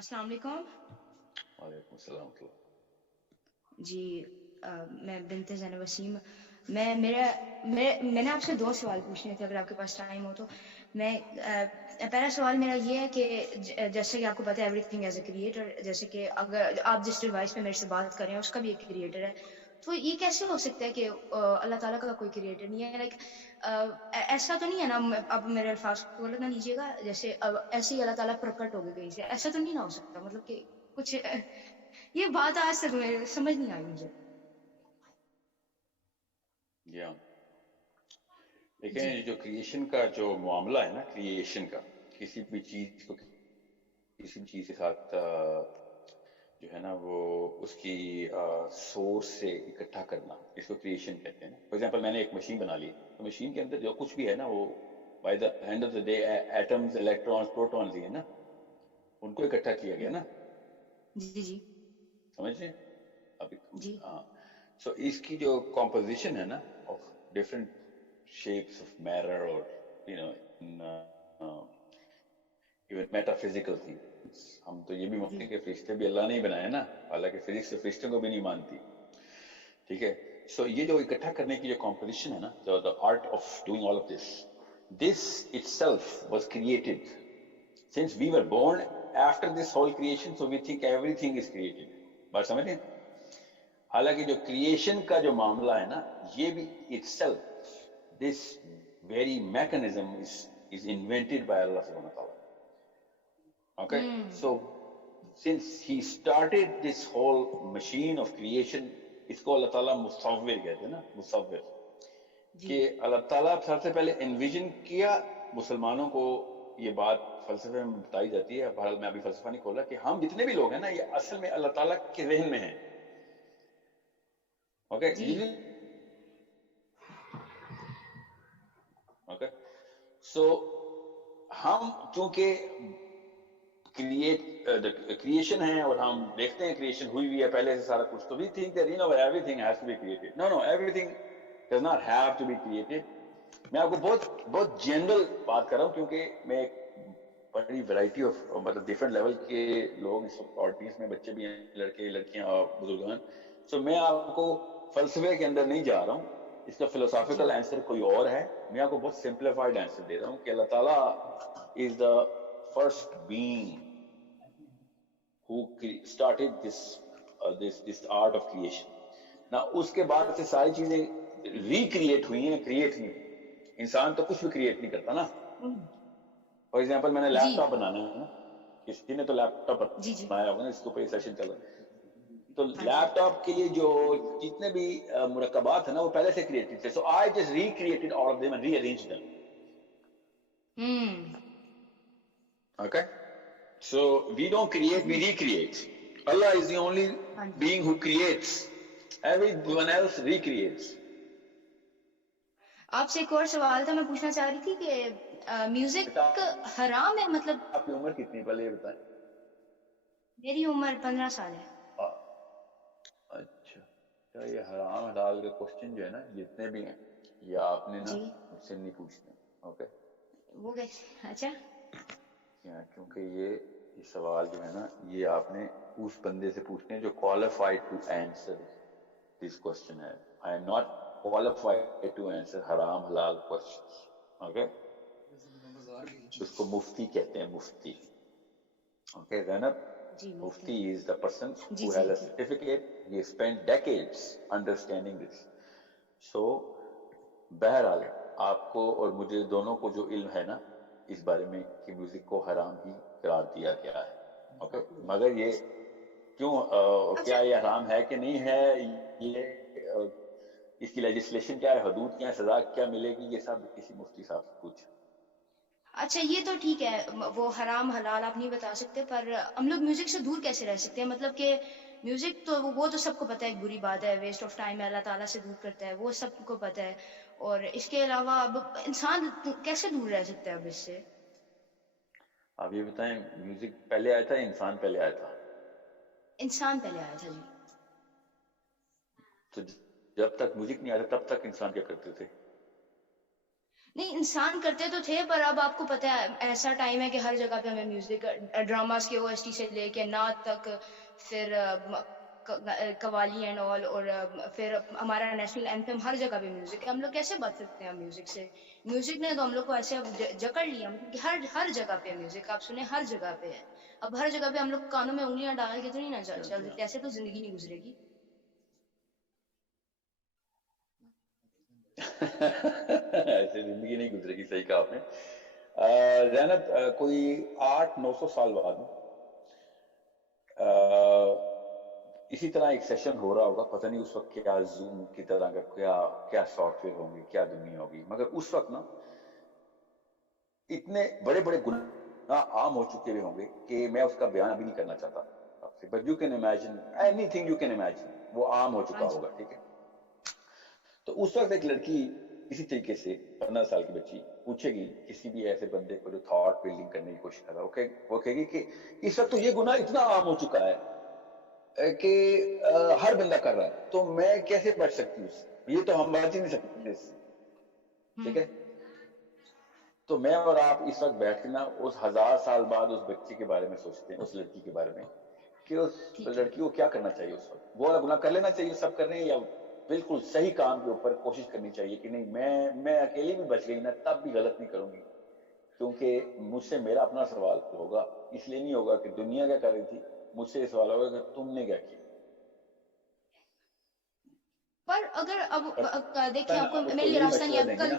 السلام علیکم وعلیکم السلام ورحمۃ اللہ۔ جی میں بنت زینب وسیم میں نے آپ سے دو سوال پوچھنے تھے، اگر آپ کے پاس ٹائم ہو تو۔ میں پہلا سوال میرا یہ ہے کہ جیسے کہ آپ کو پتہ ہے every thing as a creator, جیسے کہ اگر آپ جس ڈیوائس پہ میرے سے بات کر رہے ہیں اس کا بھی ایک کریٹر ہے، تو یہ کیسے ہو سکتا ہے کہ اللہ تعالیٰ کا کوئی کریٹر نہیں ہے؟ لائک ایسا تو نہیں ہے نا، اب میرے الفاظ کو غلط نہ لیجیے گا، جیسے ایسے ہی اللہ تعالیٰ پرکٹ ہو گئے کہیں سے، ایسا تو نہیں نہ ہو سکتا؟ مطلب کہ کچھ یہ بات آج تک میرے سمجھ نہیں آئی مجھے۔ جی ہاں، جی دیکھیں جو کریشن کا جو معاملہ ہے نا، کریشن کا کسی بھی چیز کو کسی بھی چیز کے ساتھ جو ہے نا وہ اس کی سورس سے اکٹھا کرنا، اس کو کریشن کہتے ہیں نا۔ فار ایگزامپل میں نے ایک مشین بنا لی، تو مشین کے اندر جو کچھ بھی ہے نا وہ by the end of the day atoms, electrons, protons ہی ہے نا، ان کو اکٹھا کیا گیا نا، جی جی سمجھ رہے ہیں ابھی؟ جی ہاں، سو اس کی جو کمپوزیشن ہے نا of different shapes of matter or even metaphysical things، ہم تو یہ بھی مانتے جی ہیں کہ فرشتے بھی اللہ نے ہی بنائے نا، حالانکہ فزکس سے فرشتوں کو بھی نہیں مانتی، ٹھیک ہے؟ سو یہ جو اکٹھا کرنے کی جو کمپوزیشن ہے نا، the art of doing all of this itself was created since we were born after this whole creation, so we think everything is created۔ بات سمجھ رہے ہیں؟ حالانکہ جو کریشن کا جو معاملہ ہے نا، یہ بھی itself this very mechanism is invented by Allah subhanahu wa ta'ala۔ Okay, so since he started this whole machine of creation، اس کو اللہ تعالیٰ مصور کہتے ہیں نا، مصور، جی کہ اللہ تعالیٰ سب سے پہلے انویژن کیا۔ مسلمانوں کو یہ بات فلسفے میں بتائی جاتی ہے، بہرحال میں ابھی فلسفہ نہیں کھولا، کہ ہم جتنے بھی لوگ ہیں نا یہ اصل میں اللہ تعالیٰ کے ذہن میں ہیں۔ اوکے جی اوکے، سو ہم چونکہ کریشن ہیں اور ہم دیکھتے ہیں کریشن ہوئی ہوئی ہے پہلے سے سارا کچھ، تو we think that everything has to be created۔ No, everything does not have to be created۔ میں آپ کو بہت جنرل بات کر رہا ہوں، کیونکہ میں ایک بڑی ورائٹی آف مطلب ڈفرنٹ لیول کے لوگ اس وقت آڈینس میں، بچے بھی ہیں، لڑکے لڑکیاں اور بزرگان، سو میں آپ کو فلسفے کے اندر نہیں جا رہا ہوں، اس کا جی فلسافیکل آنسر کوئی اور ہے۔ میں آپ کو بہت سمپلیفائڈ آنسر دے رہا ہوں کہ اللہ تعالیٰ is the first being who started this art of creation۔ نہ اس کے بعد سے ساری چیزیں ریکریٹ ہوئی ہیں، کریٹ نہیں ہوئی۔ انسان تو کچھ بھی کریٹ نہیں کرتا نا۔ فار ایگزامپل میں نے جی لیپ ٹاپ بنانا ہے نا، کسی نے تو لیپ ٹاپ جی جی بنایا ہوگا نا، اس کے اوپر سیشن چل رہا ہے، تو ہاں جی لیپ ٹاپ کے لیے جو جتنے بھی مرکبات ہیں نا وہ پہلے سے کریٹڈ تھے، so I just recreated all of them and rearrange them. Okay, so we don't create، we recreate۔ Allah is the only ہاں جی being who creates، everyone else recreates۔ آپ سے ایک اور سوال تھا، میں پوچھنا چاہ رہی تھی کہ میوزک حرام ہے؟ مطلب آپ کی عمر کتنی پہلے یہ بتائیں؟ میری عمر 15 سال ہے۔ اچھا، تو یہ حرام حلال کے کوشچن جو ہے نا جتنے بھی ہیں، یہ آپ نے نا جی مجھ سے نہیں پوچھنے، اوکے؟ وہ کیسے؟ اچھا کیونکہ یہ سوال جو ہے نا یہ آپ نے اس بندے سے پوچھنے جو qualified to answer this question ہے۔ I am not qualified to answer حرام حلال questions، اوکے؟ اس کو مفتی کہتے ہیں، مفتی، اوکے زینب؟ جی مفتی، Mufti is the person جی who جی has a جی certificate، he spent decades understanding this۔ So بہرحال آپ کو اور مجھے دونوں کو جو علم ہے نا اس بارے میں کہ میوزک کو حرام ہی قرار دیا گیا ہے، اوکے؟ مگر یہ کیوں اچھا کیا یہ حرام ہے کہ نہیں ہے، یہ اس کی لیجسلیشن کیا ہے، حدود کیا ہے، سزا کیا ملے گی، یہ سب کسی مفتی صاحب سے پوچھ۔ اچھا یہ تو ٹھیک ہے، وہ حرام حلال آپ نہیں بتا سکتے، پر ہم لوگ میوزک سے دور کیسے رہ سکتے ہیں؟ مطلب کہ میوزک تو وہ تو سب کو پتہ ہے ایک بری بات ہے، ویسٹ آف ٹائم ہے، اللہ تعالیٰ سے دور کرتا ہے، وہ سب کو پتہ ہے، اور اس کے علاوہ اب انسان کیسے دور رہ سکتا ہے اب اس سے؟ آپ یہ بتائیں میوزک پہلے آیا تھا یا انسان پہلے آیا تھا؟ انسان پہلے آیا تھا جی۔ تو جب تک میوزک نہیں آتا تب تک انسان کیا کرتے تھے؟ نہیں انسان کرتے تو تھے، پر اب آپ کو پتہ ہے ایسا ٹائم ہے کہ ہر جگہ پہ ہمیں میوزک، ڈراماز کے OST سے لے کے نعت تک، پھر قوالی اینڈ آل، اور پھر ہمارا نیشنل اینتھم، ہر جگہ پہ میوزک ہے. ہم لوگ کیسے بچ سکتے ہیں میوزک سے؟ میوزک نے تو ہم لوگ کو ایسے اب جکڑ لیا، مطلب کہ ہر جگہ پہ میوزک آپ سنیں، ہر جگہ پہ ہے. اب ہر جگہ پہ ہم لوگ کانوں میں انگلیاں ڈال کے تو نہیں نا چل جی ہاں سکتے، ایسے تو زندگی نہیں گزرے گی. ایسے زندگی نہیں گزرے گی، صحیح کہا آپ نے. زینب، کوئی 800-900 سال بعد اسی طرح ایک سیشن ہو رہا ہوگا، پتہ نہیں اس وقت کیا زوم کی طرح کا کیا سافٹ ویئر ہوں گے، کیا دنیا ہوگی، مگر اس وقت نا اتنے بڑے بڑے گناہ عام ہو چکے ہوئے ہوں گے کہ میں اس کا بیان ابھی نہیں کرنا چاہتا آپ سے، but you can imagine any thing you can imagine, وہ عام ہو ہاں چکا جی. ہوگا. ٹھیک ہے، تو اس وقت ایک لڑکی اسی طریقے سے 15 سال کی بچی پوچھے گی کسی بھی ایسے بندے کو جو تھاٹ بلڈنگ کرنے کی کوشش کر رہا ہے، وہ کہے گی کہ اس وقت تو یہ گناہ اتنا عام ہو چکا ہے کہ ہر بندہ کر رہا ہے، تو میں کیسے بچ سکتی ہوں اس سے؟ یہ تو ہم بچ ہی نہیں سکتے اس سے. ٹھیک ہے، تو میں اور آپ اس وقت بیٹھ کے نا اس 1000 سال بعد اس بچی کے بارے میں سوچتے ہیں، اس لڑکی کے بارے میں کہ اس ٹھیک ہے. لڑکی کو کیا کرنا چاہیے اس وقت. وہ والا گناہ کر لینا چاہیے سب کر رہے ہیں، یا بالکل صحیح کام کے اوپر کوشش کرنی چاہیے کہ نہیں میں اکیلی بھی بچ گئی نا تب بھی غلط نہیں کروں گی، کیونکہ مجھ سے میرا اپنا سوال ہوگا. اس لیے نہیں ہوگا کہ دنیا کیا کر رہی تھی، مجھ سے یہ سوال ہوگا کہ تم نے کیا کیا. پر اگر اب دیکھیں آپ کو آپ میرے کو لیے یہی راستہ نہیں ہے مشورہ اب دیں گے کل. نا.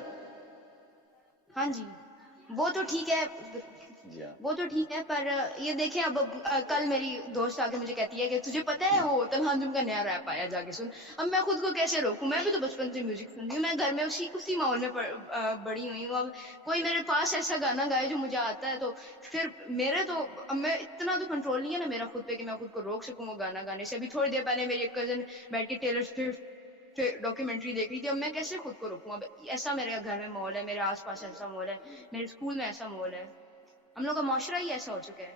ہاں جی، وہ تو ٹھیک ہے، جی ہاں. وہ تو ٹھیک ہے، پر یہ دیکھیں اب کل میری دوست آ کے مجھے کہتی ہے کہ تجھے پتہ ہے وہ تلحانجم کا نیا ریپ آیا، جا کے سن. اب میں خود کو کیسے روکوں؟ میں بھی تو بچپن سے میوزک سن رہی ہوں، میں گھر میں اسی ماحول میں بڑی ہوئی ہوں. اب کوئی میرے پاس ایسا گانا گائے جو مجھے آتا ہے تو پھر اب میں اتنا تو کنٹرول نہیں ہے نا میرا خود پہ کہ میں خود کو روک سکوں وہ گانا گانے سے. ابھی تھوڑی دیر پہلے میری ایک کزن بیٹھ کے ٹیلر سوئفٹ ڈاکیومنٹری دیکھ رہی تھی. اب میں کیسے خود کو روکوں؟ اب ایسا میرے گھر میں ماحول ہے، میرے آس پاس ایسا ماحول ہے، میرے اسکول میں ایسا ماحول ہے، ہم لوگ کا معاشرہ ہی ایسا ہو چکا ہے.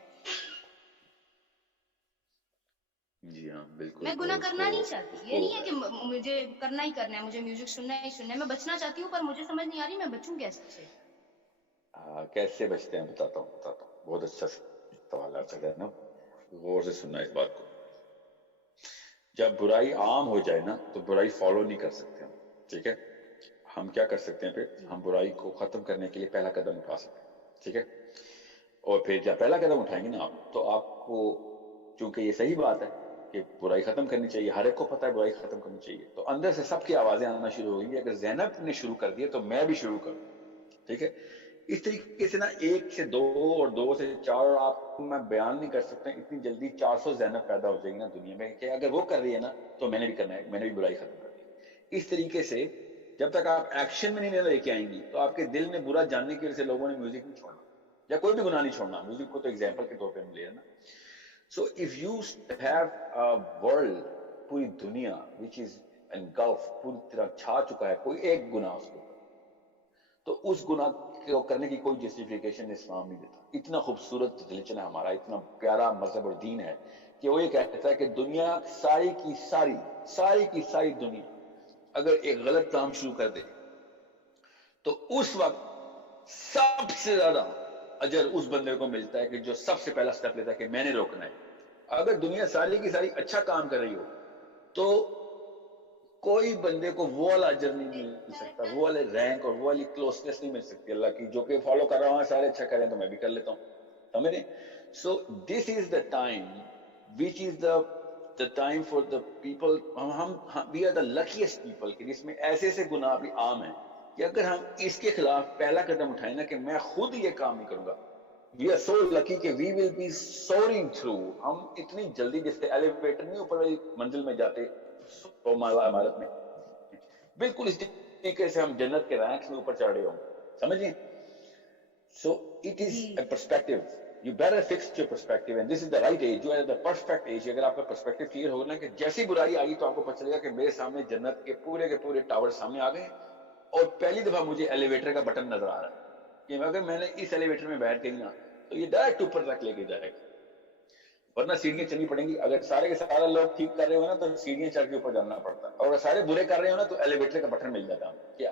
جی ہاں بالکل. میں اور گناہ کرنا نہیں چاہتی، اس یہ کو نہیں ہے کہ مجھے کرنا ہی کرنا ہے، مجھے میوزک سننا ہی سننا ہے، میں بچنا چاہتی ہوں، پر مجھے سمجھ نہیں آ رہی میں بچوں کیسے. کیسے بچتے ہیں، بتاتا ہوں. بہت اچھا سوال آپ کا ہے نا، غور سے سننا اس بات کو. جب برائی عام ہو جائے نا تو برائی فالو نہیں کر سکتے ہم. ٹھیک ہے، ہم کیا کر سکتے ہیں پھر؟ جی ہم برائی کو ختم کرنے کے لیے پہلا قدم اٹھا سکتے ہیں. ٹھیک ہے، اور پھر جب پہلا قدم اٹھائیں گے نا آپ، تو آپ کو، چونکہ یہ صحیح بات ہے کہ برائی ختم کرنی چاہیے، ہر ایک کو پتہ ہے برائی ختم کرنی چاہیے، تو اندر سے سب کی آوازیں آنا شروع ہو گئی. اگر زینب نے شروع کر دیا تو میں بھی شروع کروں. ٹھیک ہے، اس طریقے سے نا 1 سے 2 اور 2 سے 4، اور آپ کو میں بیان نہیں کر سکتا اتنی جلدی 400 زینب پیدا ہو جائے گی نا دنیا میں، کہ اگر وہ کر رہی ہے نا تو میں نے بھی کرنا ہے، میں نے بھی برائی ختم کرنی ہے. اس طریقے سے جب تک آپ ایکشن میں نہیں لے کے آئیں گی تو آپ کے دل میں برا جاننے کی وجہ سے لوگوں نے میوزک نہیں چھوڑنا، یا کوئی بھی گناہ نہیں چھوڑنا. میوزک کو تو ایگزامپل کے طور پہ ہم لے رہے ہیں نا. So if you have world, پوری دنیا وچ از انگلف، پوری طرح چھا چکا ہے کوئی ایک گناہ اس کے اوپر، تو اس گناہ کو کرنے کی کوئی جسٹیفیکیشن اسلام نہیں دیتا. اتنا خوبصورت ریلیجن ہے ہمارا، اتنا پیارا مذہب اور دین ہے کہ وہ یہ کہتا ہے کہ دنیا ساری کی ساری دنیا اگر ایک غلط کام شروع کر دے تو اس وقت سب سے زیادہ اجر اس بندے کو ملتا ہے کہ جو سب سے پہلا سٹیپ لیتا ہے کہ میں نے روکنا ہے. اگر دنیا ساری کی ساری اچھا کام کر رہی ہو تو کوئی بندے کو وہ والا اجر نہیں مل سکتا، وہ والے رینک اور وہ والی کلوزنس نہیں مل سکتی اللہ کی، جو کہ فالو کر رہا ہوں سارے اچھا کریں تو میں بھی کر لیتا ہوں. سمجھیں؟ So this is the time which is the time for the people. We are the luckiest people کہ جس میں ایسے ایسے گناہ بھی عام ہیں کہ اگر ہم اس کے خلاف پہلا قدم اٹھائیں نا کہ میں خود یہ کام نہیں کروں گا، وی آر سو لکی کہ وی ول بی سورنگ تھرو. ہم اتنی جلدی، جیسے ایلیویٹر نہیں اوپر والی منزل میں جاتے 100 مالا عمارت میں، بالکل اس طریقے سے ہم جنت کے رینکس میں اوپر چڑھ رہے ہوں. سمجھیں؟ So it is G. A perspective. You better fix your perspective and this is the right age, you are the perfect age. اگر آپ کا پرسپیکٹو کلیئر ہوگا نا کہ جیسی برائی آئی تو آپ کو پتہ چلے گا کہ میرے سامنے جنت کے پورے ٹاور سامنے آ گئے، اور پہلی دفعہ مجھے ایلیویٹر کا بٹن نظر آ رہا ہے کہ اگر میں نے اس ایلیویٹر میں بیٹھ گئی نا تو یہ ڈائریکٹ اوپر تک لے کے جائے گا، ورنہ سیڑھیاں چلنی پڑیں گی. اگر سارے کے سارے لوگ ٹھیک کر رہے ہو نا تو سیڑھیاں چڑھ کے اوپر جانا پڑتا، اور اگر سارے برے کر رہے ہو نا تو ایلیویٹر کا بٹن مل جاتا. کیا